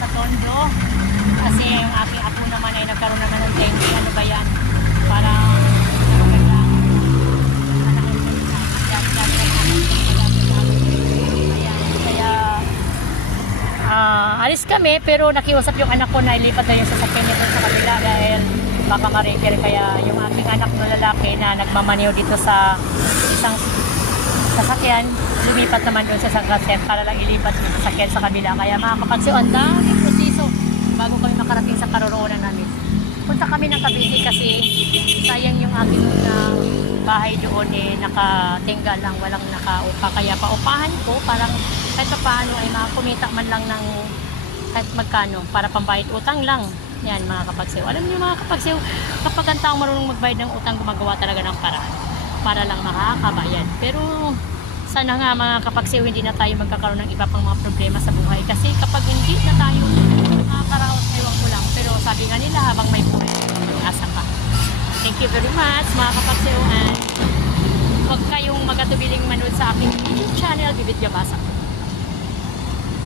sa Tondo. Kasi yung aking apo naman ay nagkaroon naman ng dengue. Ano ba yan? Parang alis kami pero nakiusap yung anak ko na ilipat na yung sasakyan nito sa kabila dahil baka ma-repair. Kaya yung aking anak na lalaki na nagmamaneho dito sa isang sasakyan, lumipat naman doon sa sasakyan para lang ilipat yung sasakyan sa kabila. Kaya mga kapagsiw, ang daming proseso bago kami makarating sa karoroonan namin. Punta kami ng Cavite kasi sayang yung aking bahay doon nakatinggal lang, walang nakaupa. Kaya paupahan ko, parang kahit paano ay makakumita man lang ng kahit magkano para pambayad utang lang. Yan mga kapagsiw. Alam niyo mga kapagsiw, kapag ang taong marunong magbayad ng utang, gumagawa talaga ng paraan para lang makakabayad. Pero sana nga mga kapagsiw, hindi na tayo magkakaroon ng iba pang mga problema sa buhay. Kasi kapag hindi na tayo makakaraos, ewan ko lang. Pero sabi nga nila, habang may buhay, mag-asa pa. Thank you very much mga kapagsiw. And huwag kayong magatubiling manood sa aking channel, Bibit Yabasa.